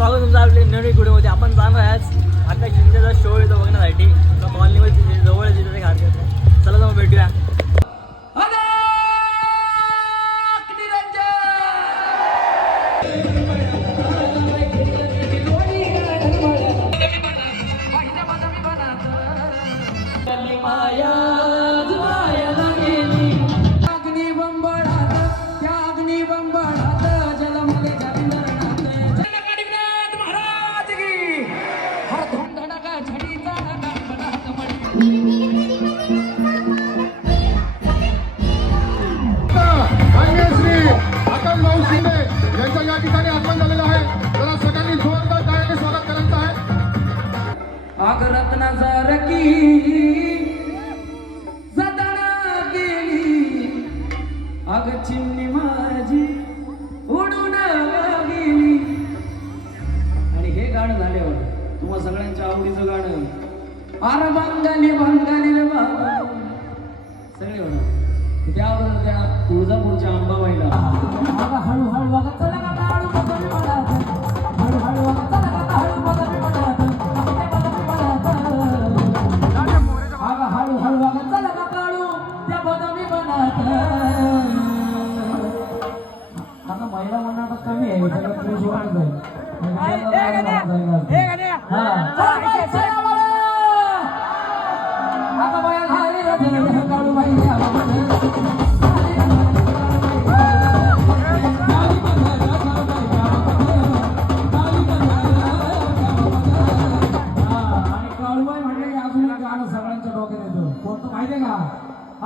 स्वागत तुमचं आपल्या नवीन व्हिडिओमध्ये. आपण जाणार आहे आज आकाश शिंदेचा शो येतो बघण्यासाठी. कॉलनीमध्ये जवळ तिथे घाट घेतो. चला जाऊन भेटूया. आग रत्नाचा रकी जदना गेली, आग चिमणी माझी उडून गेली. आणि हे गाणं झाल्यावर तुम्हा सगळ्यांच्या आवडीचं गाणं आर बंगाली बंगाली रे बाबा सगळे होणार त्यावर त्या तुळजापूरच्या अंबाबाईला आग हळूहळू वागत चला का हळू बदल पडत, हळूहळू वागत चला का हळू बदल पडत. आता महिला म्हणणार कमी आहे सगळं पुरुष वाटत काळूबाई म्हटलं की अजून एक गाणं सगळ्यांच्या डोक्यात येतं. कोणतं माहितीये का?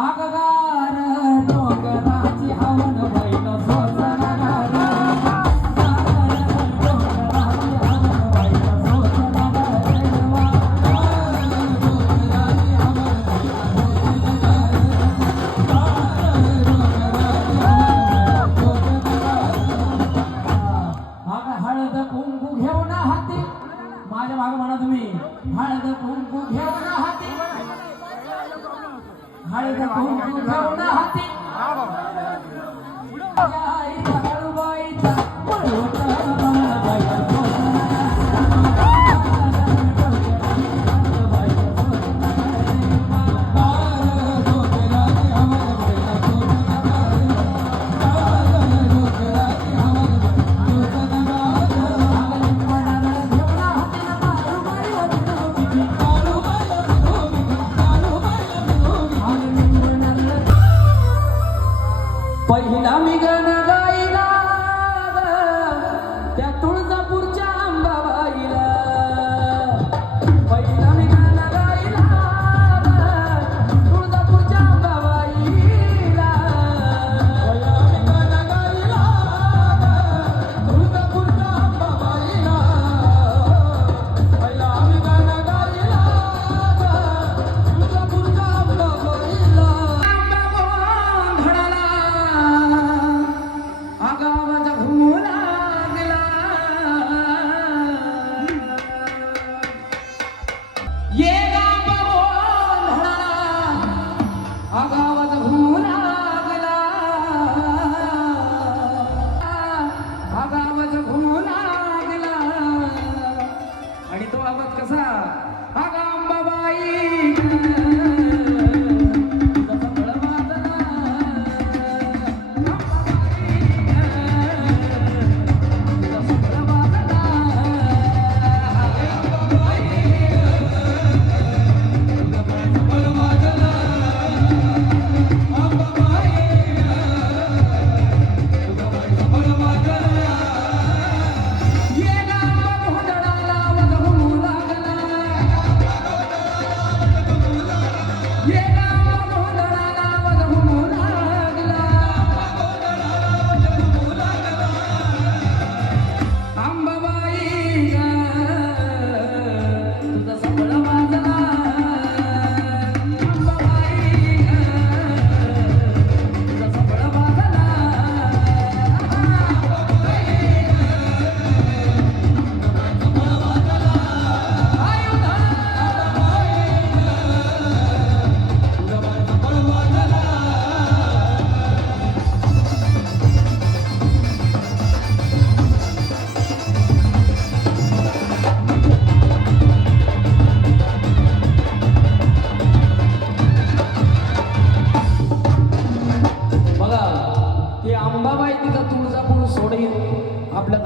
आगगार डोंगराची हवन बैल सोचणारा हळद कुंकू घेऊन हाती माझ्या मागे म्हणा तुम्ही हळद कुंकू घेऊन हाती, हळद कुंकू घेऊन हाती हळूबाईचा पहिला मी गाणं गायला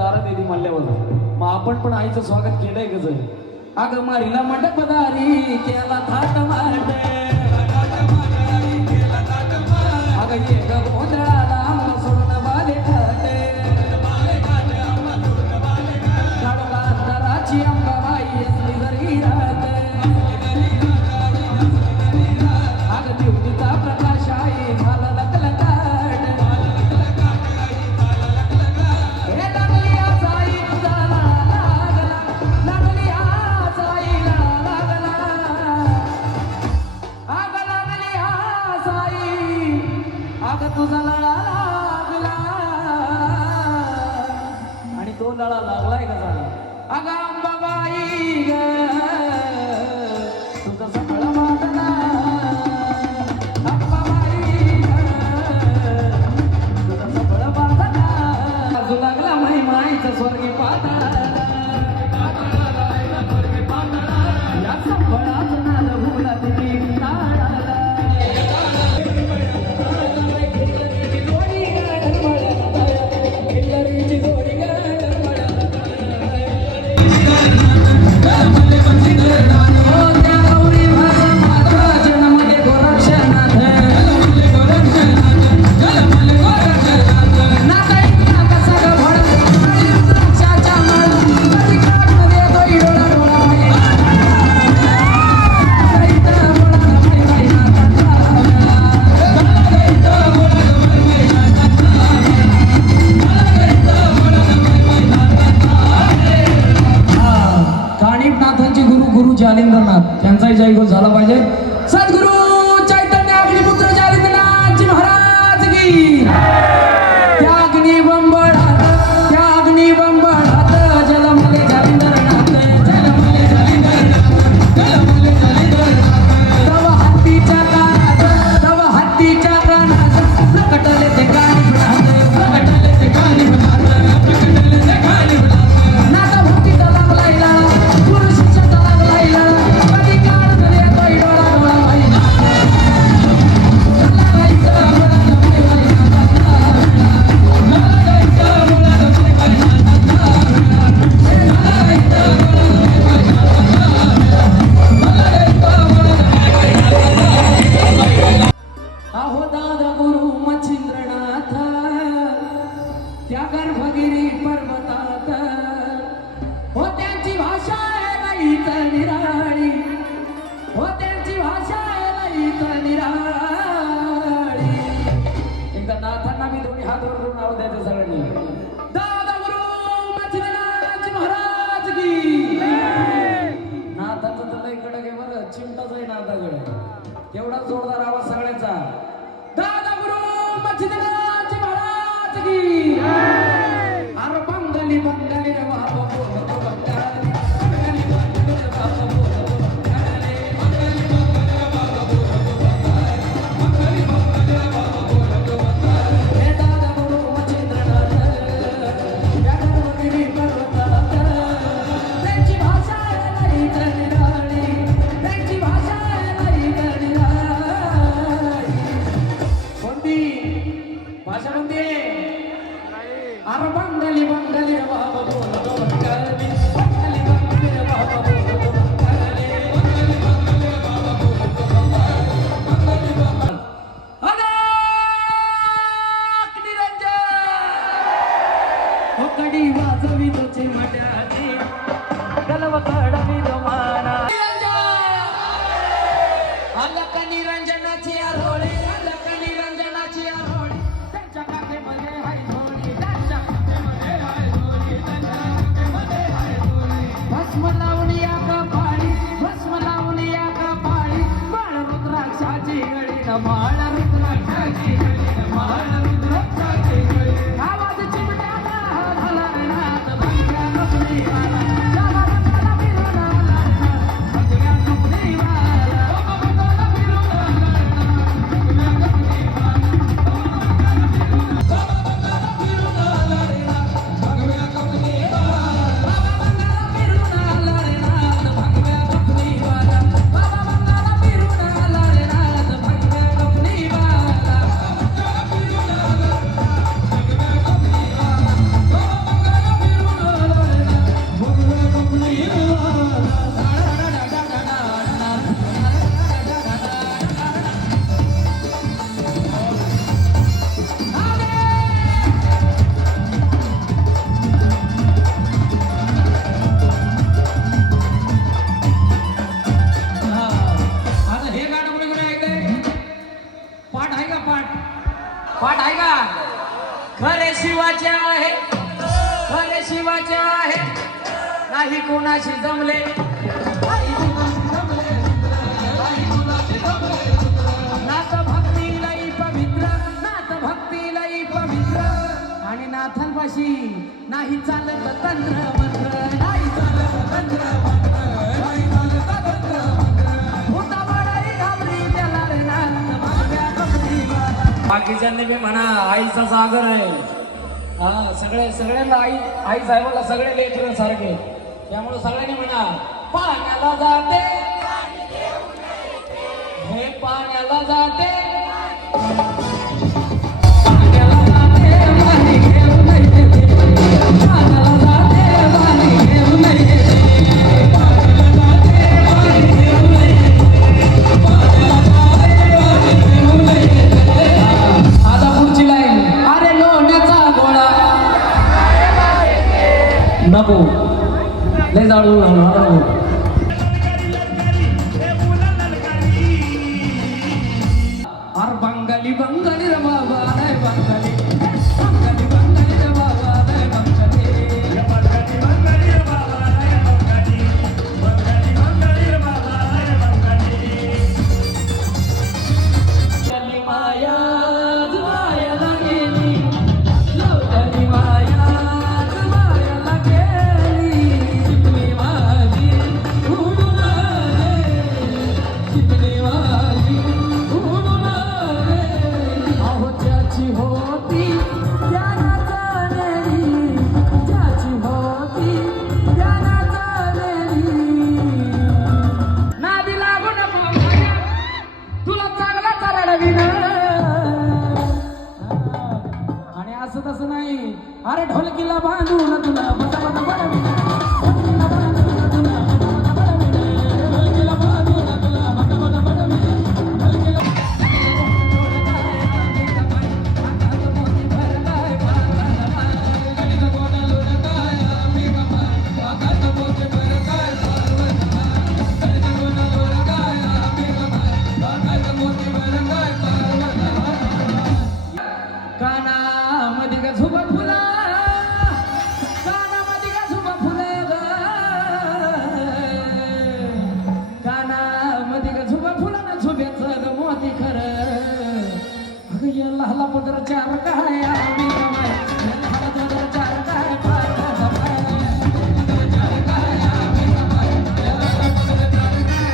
दारात येते म्हणल्यावर मग आपण पण आईचं स्वागत केलंय कसं. अगं मारीला मंडपदारी केला थाट मांड, अगं ये ग गोंधळाला अंग सोडून बाले खाट, काढला अंतराची अंबाबाई असली जरी रात, अगं दिवटीचा प्रकाश आहे झाला लकलकाट, हे लागली आज आई तुझा लागला, लागली आज आईला लागला, अगं लागली आज आई, अगं तुझा लळा लागला. आणि तो लळा लागलाय का झाला. अगं अंबाबाई ग तुझं सगळं वादना, अंबाबाई ग तुझं सगळं वादना, बाजू लागला माई माईचं स्वर्गी पाताळाला, या संबळाचं नाद हुला दिली ताळाला. कानिफनाथांचे गुरु गुरु जालिंदरनाथ त्यांचाही जयघोष झाला पाहिजे. सद्गुरु चैतन्य अग्निपुत्र जालिंदरनाथ जी महाराज की. त्या अग्नि बंबळात, त्या अग्नि बंबळात जलमले जालिंदरनाथ, जलमले जालिंदरनाथ, जलमले जालिंदरनाथ. तव हत्तीच्या कानात, तव हत्तीच्या कानात प्रकटले ते कानिफनाथ, प्रकटले ते कानिफनाथ, प्रकटले ते कानिफनाथ. नाता भक्तीचा लागला इलाळा, पुरुषाचा लागला इलाळा, कधी काढून येतोय डोळा डोळा महिना. अहो दादा गुरु मच्छिंद्रनाथ त्या गर्भगिरी पर्वतात, हो त्यांची भाषा आहे लईत निराळी, हो त्यांची भाषा आहे लईत निराळी. एकदा नाथांना मी दोन्ही हात वरून नाव द्यायचं सगळ्यांनी. दादा गुरु मच्छिंद्रनाथ महाराज की. नाथाचं तर लई कडक आहे बरं, चिमटाच आहे नाथाकडे. तेवढा जोरदार आवाज सगळ्यांचा. दादा गुरु मच्छिंद्रनाथ महाराज की. अरे बंगाली बंगाली रे बाबा बोलतो बंगाली, बंगाली बंगाली रे बाबा बोलतो बंगाली, बंगाली बंगाली रे बाबा बोलतो बंगाली, बंगाली बंगाली रे बाबा बोलतो बंगाली. हे दादा गुरु मच्छिंद्रनाथ या गर्भगिरी पर्वतात, त्यांची भाषा आहे लईत निराळी, त्यांची भाषा आहे लईत निराळी. कोणती भाषा म्हणते. अरे बंगाली बंगाली रे बाबा बोलतो बंगाली. नाही कोणाशी जमले नाही कोणाशी जमले नाही कोणाशी जमले नाथ भक्ती लई पवित्र नाथ भक्ती लई पवित्र आणि नाथांपाशी नाही चालत तंत्र मंत्र नाही चालत तंत्र मंत्र नाही चालत तंत्र मंत्र होता बडाई घाबरी त्याला रे नाथ माझ्या कमलीला बाकीच्यांनी बी म्हणा आईचा सागर आहे हा सगळ्यांना आई साहेबाला सगळे लेकर सारखे त्यामुळे सगळ्यांनी म्हणा पाण्याला जाते हे पाण्याला जाते पाण्याला जाते पाणी घेऊन नाही येते पाण्याला जाते पाणी घेऊन नाही येते पाण्याला जाते पाणी घेऊन नाही येते पाण्याला जाते पाणी घेऊन नाही येते आता पुढची लाईन अरे लोण्याचा गोळा नको लय जाळू अर बंगाली बंगाली रे बाबा रे बंगाली बंगाली बंगाली रे बाबा रे बंगाली बंगाली बंगाली रे बाबा रे बंगाली बंगाली बंगाली रे बाबा रे बंगाली चली माया जुवायला गेली लवली माया जुवायला गेली चिपली माझी उडून आले चिपली माझी उडून आले अहो ज्याची होती त्याला चालेली ज्याची होती त्याला चालेली नादी लागू नको माझ्या तुला चांगला चालविन आणि असं तसं नाही अरे ढोलकीला बांधून तुला बटा बटा बडविन ढोलकीला बांधून तुला बटा बटा बडविन ढोलकीला बांधून तुला बटा बटा बडविन ढोलकीला कानामध्ये का झुबा फुला कानामध्ये का झुबा फुले ग कानामध्ये का झुबा फुला ना झुब्याचं ग मोती खरं अगं या लहला पदर चार काय आम्ही कमाय या लहला पदर चार काय पाय चार काय आम्ही कमाय या लहला पदर चार काय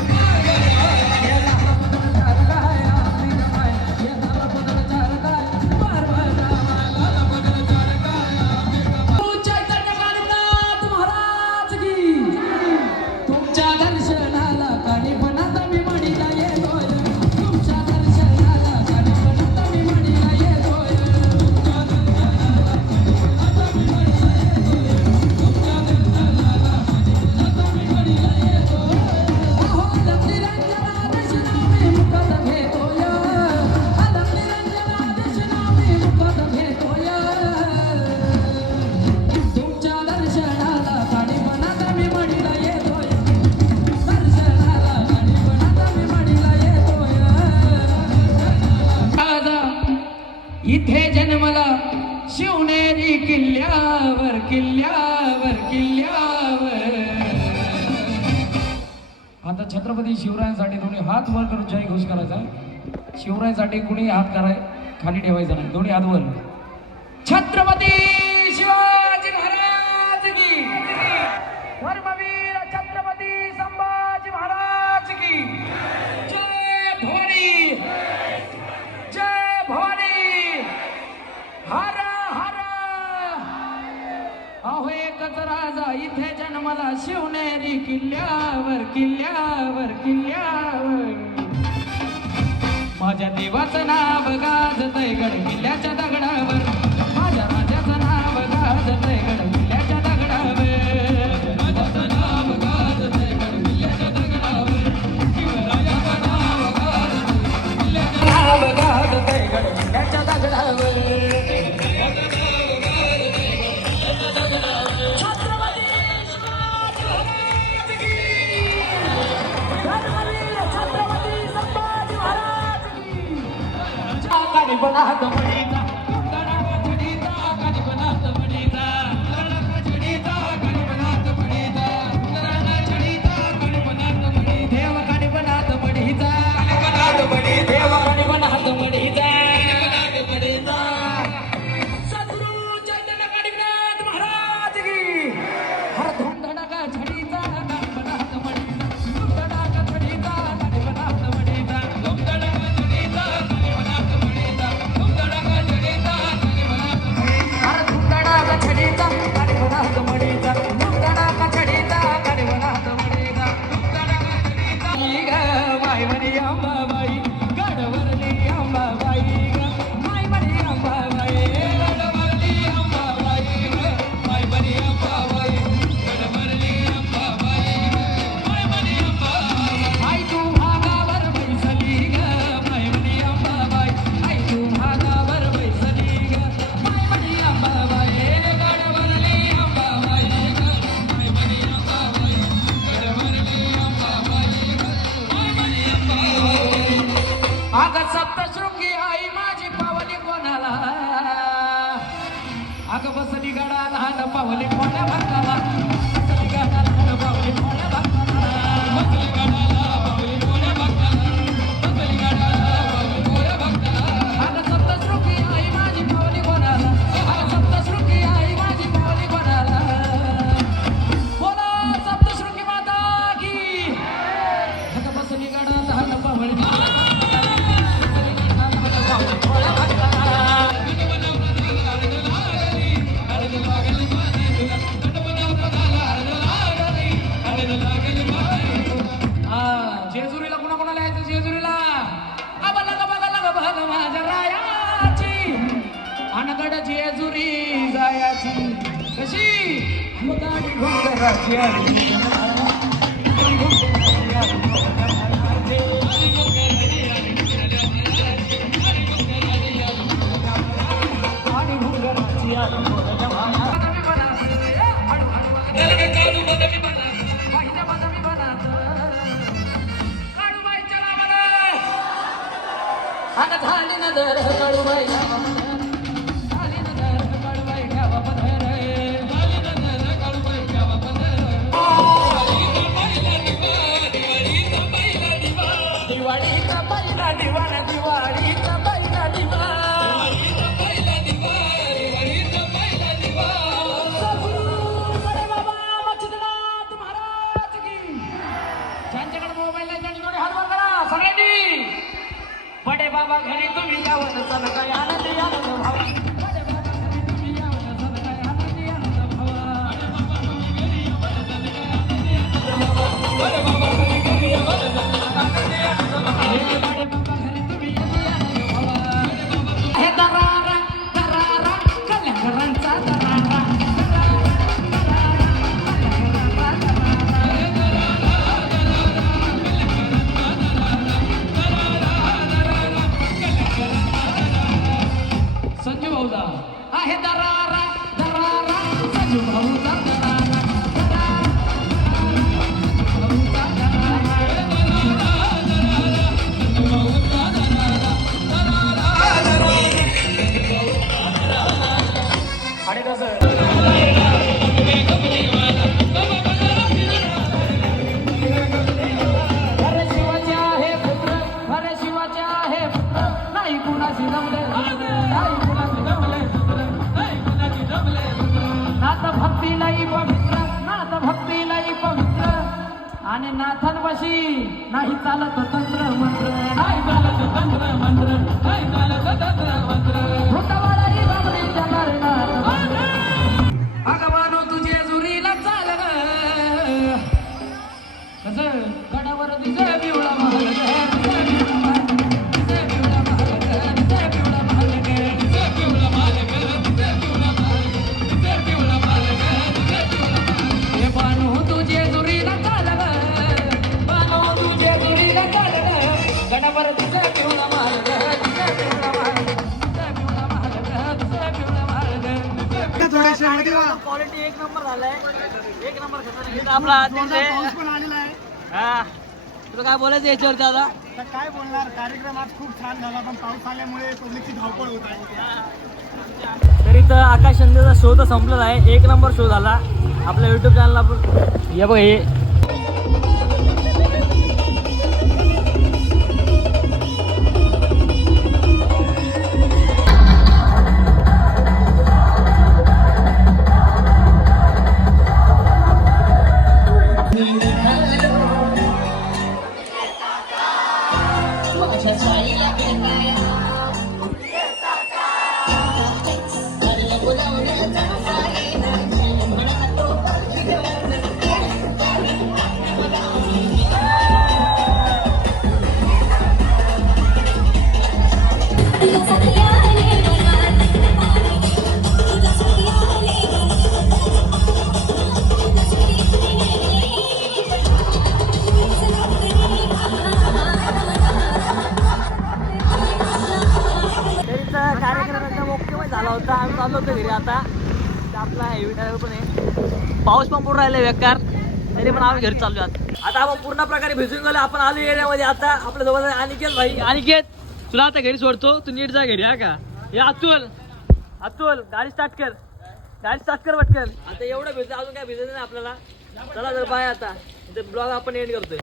या लहला पदर चार काय आम्ही कमाय या लहला पदर चार काय बार बार लहला पदर चार काय आम्ही कमाय चैतन्य कालिदास महाराज की तुमच्या दर्शनाला काणीपणात मी म्हणीला येतोय तुमच्या दर्शनाला काणीपणात मी म्हणीला येतोय तुमच्या दर्शनाला काणीपणात मी म्हणीला येतोय तुमच्या दर्शनाला काणीपणात मी म्हणीला येतोय अहो निरंजना दर्शना मी मुखात घेतोय निरंजना दर्शना मी मुखात घेतोय तुमच्या दर्शनाला काणीपणात मी म्हणीला येतोय दर्शनाला काणीपणात मी म्हणीला येतोय राजा इथे जन्मला शिवनेरी किल्ल्यावर किल्ल्यावर किल्ल्यावर आता छत्रपती शिवरायांसाठी दोन्ही हात वर करून जय घोष करायचा शिवरायांसाठी कुणी हात खाली ठेवायचा नाही दोन्ही हात वर छत्रपती शिवाजी महाराज की धर्मवीर छत्रपती संभाजी महाराज की जय भवानी जय भवानी हर हर अहो एकच राजा इथे जन्मला शिवनेरी किल्ल्यावर किल्ल्यावर किल्ल्यावर माझ्या देवाचं नाव गाजतय गड किल्ल्याच्या दगडावर माझ्या राजाचं नाव गाजतय गड किल्ल्याच्या दगडावर राजाचं नाव गाजतय गड किल्ल्याच्या दगडावर शिवरायाचं नाव गाजतय गड किल्ल्याच्या दगडावर छत्रपती शिवाजी महाराज की धर्मवीर छत्रपती संभाजी महाराज की काणी बनात पडीचा काणी बनात पडीचा काणी बनात पडीचा घुंगराची आली झाली नजर काळूबाई दिवाळीचा पहिला दिवाळा दिवाळीचा पहिला दिवा ज्यांच्याकडे मोबाईल आहे त्यांनी थोडे हात वर करा सगळ्यांनी. बडे बाबा घरी तुम्ही यावं चल काय आनंद आनंद भावा. बडे बाबा घरी तुम्ही यावं चल काय आनंद आनंद भावा. बडे बाबा घरी तुम्ही यावं चल काय आनंद आनंद भावा. बडे बाबा घरी तुम्ही यावं भावा. हे दरारा दरारा कल्याणकरांचा दरारा. संजू भाऊजा आहे दरारा दरारा संजू भाऊजा दरारा आणि कसं खरे शिवाचे आहे पुत्र खरे शिवाचे आहे पुत्र नाही कुणाशी जमले नाही कुणाशी जमले नाही कुणाशी जमले नाथ भक्ती नाही पवित्र नाथ भक्ती नाही पवित्र आणि नाथांपाशी नाही चालत तंत्र मंत्र नाही चालत तंत्र मंत्र नाही चालत तंत्र मंत्र भूतवाळाही बाबरी जगरनाथ भगवानो तुझे जुरीला चाल कसं गडावर दिसे पिवळा महाल क्वालिटी एक नंबर झालाय एक नंबर खतरनाक. आपला हा तुला काय बोलायचं याच्यावरती आता काय बोलणार. कार्यक्रम आज खूप छान झाला पण पाऊस आल्यामुळे पब्लिकची धावपळ होत आहे. तरी तर आकाश शिंदेचा शो तर संपलेला आहे. एक नंबर शो झाला आपल्या युट्यूब चॅनलला. हे बघ हे कार्यक्रम एकदम ओके झाला होता. आम्ही चाललो होतो घरी आता. आपला हेवी ड्रायव्हर पण आहे. पाऊस पण पूर्ण राहिला बेकार तरी पण आम्ही घरी चाललो आता आपण पूर्ण प्रकारे भिजून गेलो. आपण आलो एरियामध्ये आता. आपल्या जवळ अनिकेत भाई. अनिकेत तुला आता घरी सोडतो. तू नीट जा घरी हा का. हे अतुल अतुल गाडी स्टार्ट कर. गाडी स्टार्ट कर पटकन. आता एवढं भिजलं अजून काय भिजलं नाही आपल्याला. चला जर बाय आता ब्लॉग आपण एंड करतोय.